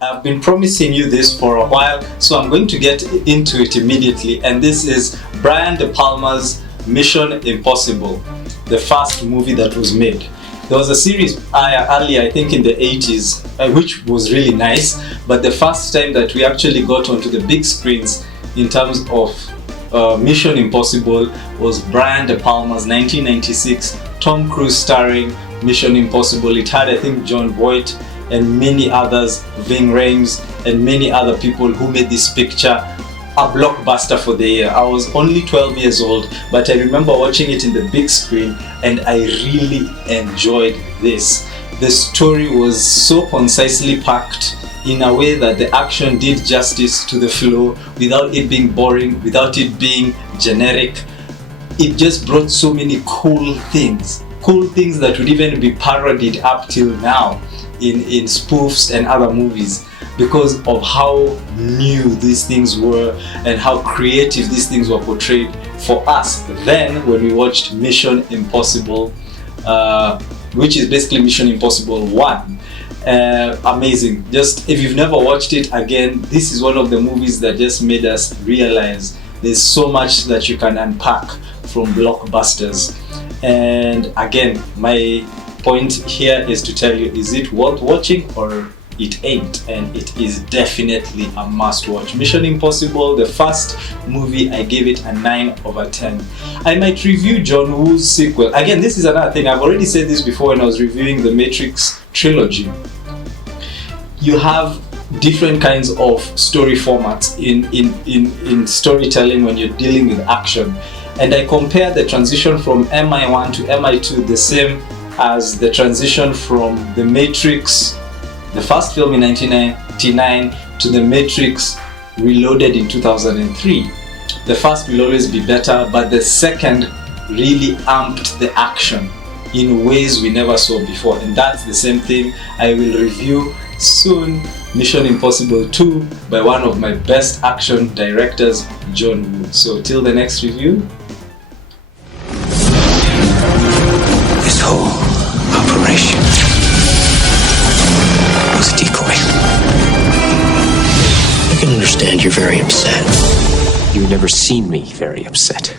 I've been promising you this for a while, so I'm going to get into it immediately. And this is Brian De Palma's Mission Impossible, the first movie that was made. There was a series earlier, I think in the 80s, which was really nice, but the first time that we actually got onto the big screens in terms of Mission Impossible was Brian De Palma's 1996 Tom Cruise starring Mission Impossible. It had, I think, John Voight and many others, Ving Rhames and many other people who made this picture a blockbuster for the year. I was only 12 years old, but I remember watching it in the big screen and I really enjoyed this. The story was so concisely packed in a way that the action did justice to the flow without it being boring, without it being generic. It just brought so many cool things that would even be parodied up till now in spoofs and other movies, because of how new these things were and how creative these things were portrayed for us then when we watched Mission Impossible, which is basically Mission Impossible 1. Amazing. Just if you've never watched it, again, this is one of the movies that just made us realize there's so much that you can unpack from blockbusters. And again, my point here is to tell you, is it worth watching or it ain't? And it is definitely a must watch. Mission Impossible, the first movie, I gave it a 9 over 10. I might review John Woo's sequel. Again, this is another thing, I've already said this before when I was reviewing the Matrix trilogy. You have different kinds of story formats in storytelling when you're dealing with action. And I compare the transition from MI1 to MI2 the same as the transition from The Matrix, the first film in 1999, to The Matrix Reloaded in 2003. The first will always be better, but the second really amped the action in ways we never saw before. And that's the same thing I will review soon, Mission Impossible 2 by one of my best action directors, John Woo. So till the next review. This whole operation was a decoy. I can understand you're very upset. You've never seen me very upset.